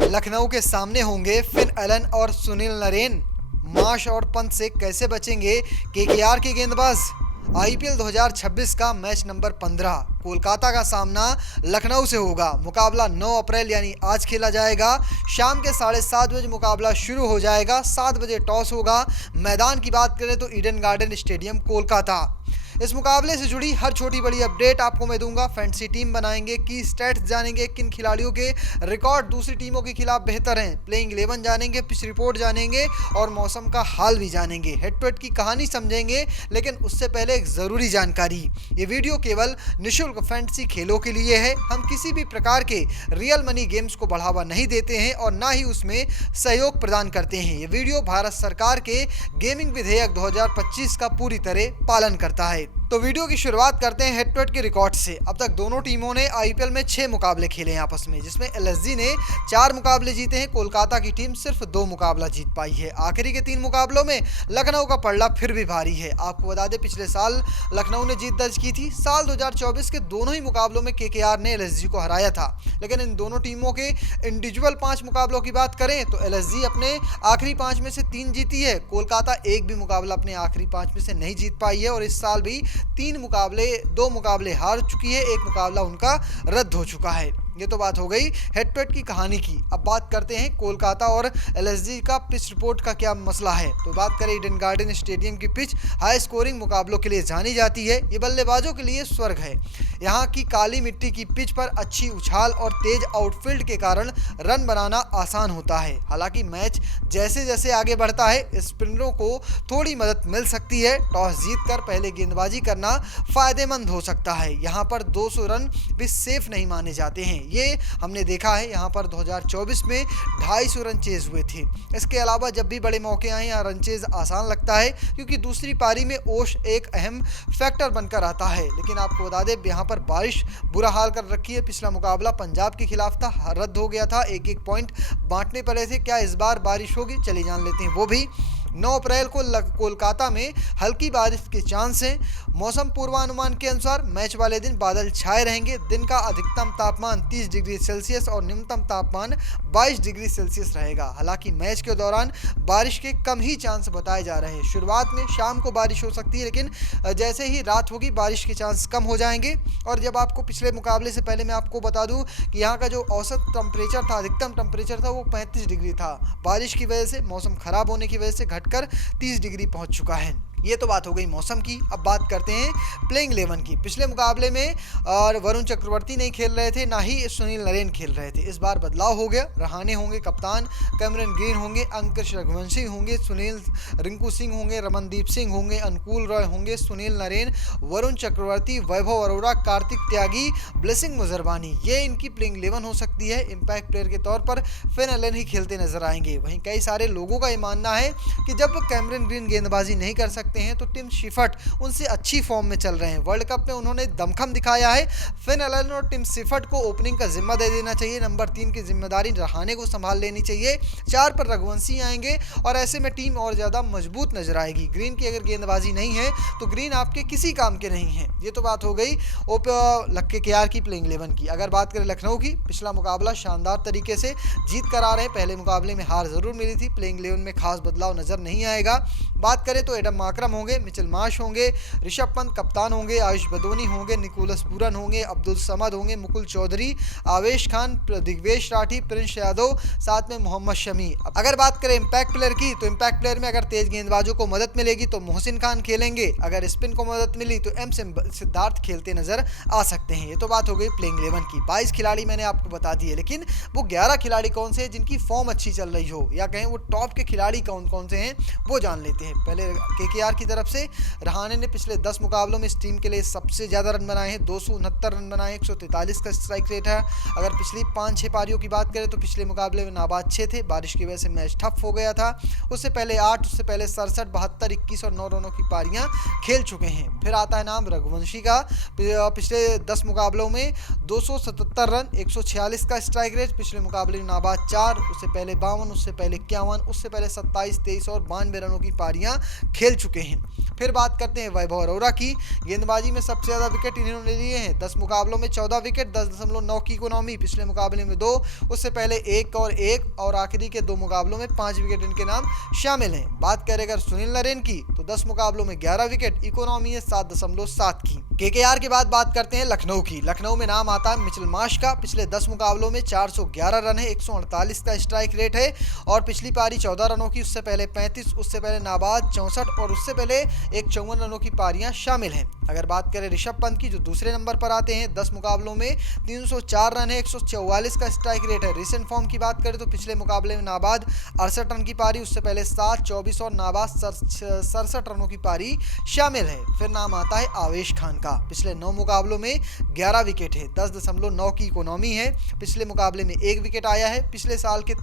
लखनऊ के सामने होंगे फिन एलन और सुनील नरेन। माश और पंत से कैसे बचेंगे केकेआर के गेंदबाज। आईपीएल 2026 का मैच नंबर 15 कोलकाता का सामना लखनऊ से होगा। मुकाबला 9 अप्रैल यानी आज खेला जाएगा। शाम के 7:30 बजे मुकाबला शुरू हो जाएगा। 7 बजे टॉस होगा। मैदान की बात करें तो ईडन गार्डन स्टेडियम कोलकाता। इस मुकाबले से जुड़ी हर छोटी बड़ी अपडेट आपको मैं दूंगा। फैंटेसी टीम बनाएंगे, की स्टैट्स जानेंगे, किन खिलाड़ियों के रिकॉर्ड दूसरी टीमों के खिलाफ बेहतर हैं, प्लेइंग 11 जानेंगे, पिच रिपोर्ट जानेंगे और मौसम का हाल भी जानेंगे। हेड टू हेड की कहानी समझेंगे, लेकिन उससे पहले एक ज़रूरी जानकारी। ये वीडियो केवल निःशुल्क फैंटेसी खेलों के लिए है। हम किसी भी प्रकार के रियल मनी गेम्स को बढ़ावा नहीं देते हैं और ना ही उसमें सहयोग प्रदान करते हैं। ये वीडियो भारत सरकार के गेमिंग विधेयक 2025 का पूरी तरह पालन करता है। तो वीडियो की शुरुआत करते हैं हेड टू हेड के रिकॉर्ड से। अब तक दोनों टीमों ने आईपीएल में 6 मुकाबले खेले हैं आपस में, जिसमें एलएसजी ने 4 मुकाबले जीते हैं। कोलकाता की टीम सिर्फ 2 मुकाबला जीत पाई है। आखिरी के 3 मुकाबलों में लखनऊ का पलड़ा फिर भी भारी है। आपको बता दें, पिछले साल लखनऊ ने जीत दर्ज की थी। साल 2024 के दोनों ही मुकाबलों में केकेआर ने एलएसजी को हराया था। लेकिन इन दोनों टीमों के इंडिविजुअल 5 मुकाबलों की बात करें तो एलएसजी अपने आखिरी 5 में से 3 जीती है। कोलकाता एक भी मुकाबला अपने आखिरी 5 में से नहीं जीत पाई है और इस साल भी 2 मुकाबले हार चुकी है। एक मुकाबला उनका रद्द हो चुका है। ये तो बात हो गई हेड टू हेड की कहानी की। अब बात करते हैं कोलकाता और एलएसजी का पिच रिपोर्ट का क्या मसला है। तो बात करें, ईडन गार्डन स्टेडियम की पिच हाई स्कोरिंग मुकाबलों के लिए जानी जाती है। ये बल्लेबाजों के लिए स्वर्ग है। यहाँ की काली मिट्टी की पिच पर अच्छी उछाल और तेज आउटफील्ड के कारण रन बनाना आसान होता है। हालांकि मैच जैसे जैसे आगे बढ़ता है, स्पिनरों को थोड़ी मदद मिल सकती है। टॉस जीतकर पहले गेंदबाजी करना फायदेमंद हो सकता है। यहाँ पर 200 रन भी सेफ नहीं माने जाते हैं। ये हमने देखा है। यहाँ पर 2024 में 250 रन चेज हुए थे। इसके अलावा जब भी बड़े मौके आए, यहाँ रन चेज आसान लगता है क्योंकि दूसरी पारी में ओश एक अहम फैक्टर बनकर आता है। लेकिन आपको बता दें, यहाँ पर बारिश बुरा हाल कर रखी है। पिछला मुकाबला पंजाब के खिलाफ था, रद्द हो गया था। एक पॉइंट बांटने पड़े थे। क्या इस बार बारिश होगी, चलिए जान लेते हैं वो भी। 9 अप्रैल को कोलकाता में हल्की बारिश के चांस हैं। मौसम पूर्वानुमान के अनुसार मैच वाले दिन बादल छाए रहेंगे। दिन का अधिकतम तापमान 30 डिग्री सेल्सियस और न्यूनतम तापमान 22 डिग्री सेल्सियस रहेगा। हालांकि मैच के दौरान बारिश के कम ही चांस बताए जा रहे हैं। शुरुआत में शाम को बारिश हो सकती है, लेकिन जैसे ही रात होगी बारिश के चांस कम हो जाएंगे। और जब आपको पिछले मुकाबले से पहले मैं आपको बता दूं कि यहाँ का जो औसत टेम्परेचर था, अधिकतम टेम्परेचर था, वो 35 डिग्री था। बारिश की वजह से, मौसम खराब होने की वजह से घटकर 30 डिग्री पहुंच चुका है। ये तो बात हो गई मौसम की। अब बात करते हैं प्लेइंग 11 की। पिछले मुकाबले में और वरुण चक्रवर्ती नहीं खेल रहे थे, ना ही सुनील नरेन खेल रहे थे। इस बार बदलाव हो गया। रहाणे होंगे कप्तान, कैमरन ग्रीन होंगे, अंकुश रघुवंशी होंगे, सुनील रिंकू सिंह होंगे, रमनदीप सिंह होंगे, अनुकूल रॉय होंगे, सुनील नरेन, वरुण चक्रवर्ती, वैभव अरोड़ा, कार्तिक त्यागी, ब्लेसिंग मुजरबानी। ये इनकी प्लेइंग 11 हो सकती है। इम्पैक्ट प्लेयर के तौर पर फिन एलन ही खेलते नजर आएंगे। वहीं कई सारे लोगों का ये मानना है कि जब कैमरन ग्रीन गेंदबाजी नहीं कर सकते हैं तो टिम शिफर्ट उनसे अच्छी फॉर्म में चल रहे हैं। वर्ल्ड कप में उन्होंने दमखम दिखाया है। फिन एलन और टिम शिफर्ट को ओपनिंग का जिम्मा दे देना चाहिए। नंबर 3 की जिम्मेदारी रहाणे को संभाल लेनी चाहिए। 4 पर रघुवंशी आएंगे और ऐसे में टीम और ज़्यादा मजबूत नजर आएगी। ग्रीन की अगर गेंदबाजी नहीं है तो ग्रीन आपके किसी काम के नहीं है। ये तो बात हो गई केकेआर की प्लेइंग 11 की। अगर बात करें लखनऊ की, पिछला मुकाबला शानदार तरीके से जीत कर आ रहे हैं। पहले मुकाबले में हार जरूर मिली थी। प्लेइंग 11 में खास बदलाव नजर नहीं आएगा। बात करें तो एडम माकरम होंगे, मिचेल मार्श होंगे, ऋषभ पंत कप्तान होंगे, आयुष बदोनी होंगे, निकोलस पूरन होंगे, अब्दुल समद होंगे, मुकुल चौधरी, आवेश खान, दिग्वेश राठी, प्रिंस यादव, साथ में मोहम्मद शमी। अगर बात करें इम्पैक्ट प्लेयर की, तो इम्पैक्ट प्लेयर में अगर तेज गेंदबाजों को मदद मिलेगी तो मोहसिन खान खेलेंगे। अगर स्पिन को मदद मिली तो एम सिद्धार्थ खेलते नजर आ सकते हैं। ये तो बात हो गई प्लेइंग 11 की। 22 खिलाड़ी मैंने आपको बता दिए, लेकिन वो 11 खिलाड़ी कौन से हैं जिनकी फॉर्म अच्छी चल रही हो, या कहें वो टॉप के खिलाड़ी कौन कौन से हैं, वो जान लेते हैं। पहले केकेआर की तरफ से रहाणे ने पिछले 10 मुकाबलों में इस टीम के लिए सबसे ज़्यादा रन बनाए हैं। 269 रन बनाए, 143 का स्ट्राइक रेट है। अगर पिछली 5-6 पारियों की बात करें तो पिछले मुकाबले में नाबाद 6 थे। बारिश की वजह से मैच ठप हो गया था। उससे पहले 8, उससे पहले 67, 72, 21 और 9 रनों की पारियां खेल चुके हैं। फिर आता है नाम रघुवंशी का। पिछले 10 मुकाबलों में 277 रन, 146 का स्ट्राइक रेट। पिछले मुकाबले में नाबाद 4, उससे पहले 52, उससे पहले 51, उससे पहले 27, 23 और 92 रनों की पारियां खेल चुके हैं। फिर बात करते हैं वैभव अरोड़ा की। गेंदबाजी में सबसे ज़्यादा विकेट इन्होंने लिए हैं, 10 मुकाबलों में 14 विकेट, 10.9 की इकोनॉमी। पिछले मुकाबले में 2, उससे पहले 1 और आखिरी के 2 मुकाबलों में 5 विकेट इनके नाम शामिल हैं। बात करें अगर सुनील नरेन की तो 10 मुकाबलों में 11 विकेट, इकोनॉमी है 7.7 की। केकेआर के बाद बात करते हैं लखनऊ की। लखनऊ में नाम आता है मिचेल मार्श का। पिछले 10 मुकाबलों में 411 रन है, 148 का स्ट्राइक रेट है और पिछली पारी 14 रनों की, उससे पहले 35, उससे पहले नाबाद 64 और उससे पहले एक 54 रनों की पारियां शामिल हैं। अगर बात करें ऋषभ पंत की जो दूसरे नंबर पर आते हैं, 10 मुकाबलों में 304 रन है, 144 का स्ट्राइक रेट है। रिसेंट फॉर्म की बात करें तो पिछले मुकाबले में नाबाद 68 रन की पारी, उससे पहले 7, 24 और नाबाद 67 रनों की पारी शामिल है। फिर नाम आता है आवेश खान का। पिछले 9 मुकाबलों में 11 विकेट है, 10.9 की इकोनॉमी है। पिछले मुकाबले में 1 विकेट आया है। पिछले साल के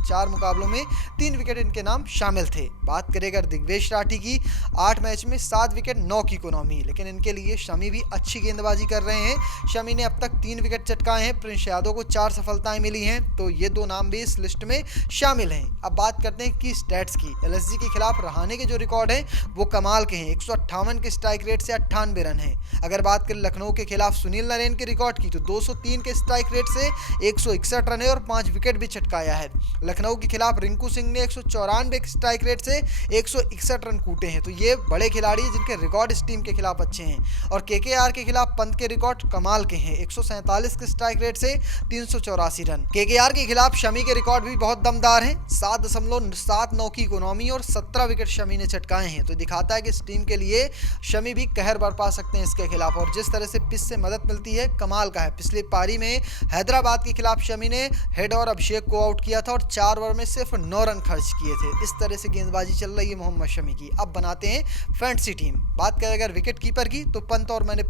4 मुकाबलों में 3 विकेट इनके नाम शामिल थे। बात करें अगर दिग्वेश राठी की, 8 मैच में 7 विकेट, 9 की इकोनॉमी। लेकिन इनके लिए शमी भी अच्छी गेंदबाजी कर रहे हैं। शमी ने अब तक 3 विकेट चटकाए हैं। प्रिंस यादव को 4 सफलताएं मिली हैं, तो ये 2 नाम भी इस लिस्ट में शामिल हैं। अब बात करते हैं की स्टैट्स की। एलएसजी के खिलाफ रहाणे के जो रिकॉर्ड है वो कमाल के हैं, 158 के स्ट्राइक रेट से 98 रन है। अगर बात करें लखनऊ के खिलाफ सुनील नरेन के रिकॉर्ड की तो 203 के स्ट्राइक रेट से 161 रन है और 5 विकेट भी चटकाया है। लखनऊ के खिलाफ रिंकू सिंह ने 194 के स्ट्राइक रेट से 161 रन कूटे हैं, तो ये बड़े खिलाड़ी हैं जिनके रिकॉर्ड इस टीम के खिलाफ अच्छे हैं। और केकेआर के खिलाफ पंत के रिकॉर्ड कमाल के हैं, 147 के स्ट्राइक रेट से 384 रन। केकेआर के खिलाफ शमी के रिकॉर्ड भी बहुत दमदार हैं, 7.79 की इकोनॉमी और 17 विकेट शमी ने चटकाए हैं, तो दिखाता है कि इस टीम के लिए शमी भी कहर बरपा सकते हैं इसके खिलाफ। और जिस तरह से पिच से मदद मिलती है कमाल का है। पिछली पारी में हैदराबाद के खिलाफ शमी ने हेड और अभिषेक को आउट किया था और 4 ओवर में सिर्फ 9 रन खर्च किए थे। इस तरह से गेंदबाजी चल रही है मोहम्मद शमी की। अब बनाते हैं फैंटेसी टीम। बात करें अगर विकेट कीपर की तो पंत और मैंने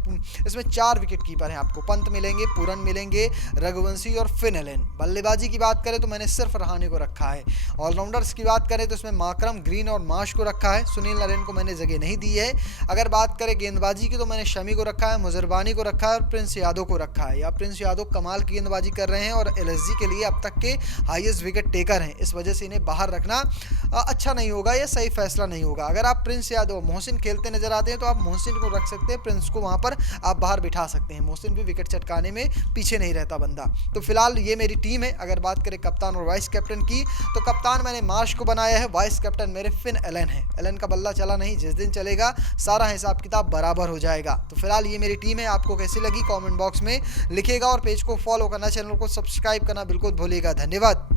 इसमें 4 विकेट कीपर हैं आपको। पंत मिलेंगे, पूरन मिलेंगे, रघुवंशी और फिन एलन। बल्लेबाजी की बात करें तो मैंने सिर्फ रहाणे को रखा है। ऑलराउंडर्स की बात करें तो इसमें माकरम, ग्रीन और मार्श को रखा है। सुनील नरेन को मैंने जगह नहीं दी है। अगर बात करें गेंदबाजी की तो मैंने शमी को रखा है, मुजरबानी को रखा है और प्रिंस यादव को रखा है। या प्रिंस यादव कमाल की गेंदबाजी कर रहे हैं और एलएसजी के लिए अब तक के हाईएस्ट विकेट टेकर हैं। इस वजह से इन्हें बाहर रखना अच्छा नहीं होगा, यह सही फैसला नहीं होगा। अगर आप प्रिंस यादव, मोहसिन खेलते नजर आते हैं तो आप मोहसिन को रख सकते हैं, प्रिंस को वहां पर आप बाहर बिठा सकते हैं। मोहसिन भी विकेट चटकाने में पीछे नहीं रहता बंदा। तो फिलहाल ये मेरी टीम है। अगर बात करें कप्तान और वाइस कैप्टन की तो कप्तान मैंने मार्श को बनाया है, वाइस कैप्टन मेरे फिन एलन है। एलन का बल्ला चला नहीं, जिस दिन चलेगा सारा हिसाब किताब बराबर हो जाएगा। तो फिलहाल ये मेरी टीम है। आपको कैसी लगी कमेंट बॉक्स में लिखिएगा और पेज को फॉलो करना, चैनल को सब्सक्राइब करना बिल्कुल भूलिएगा। धन्यवाद।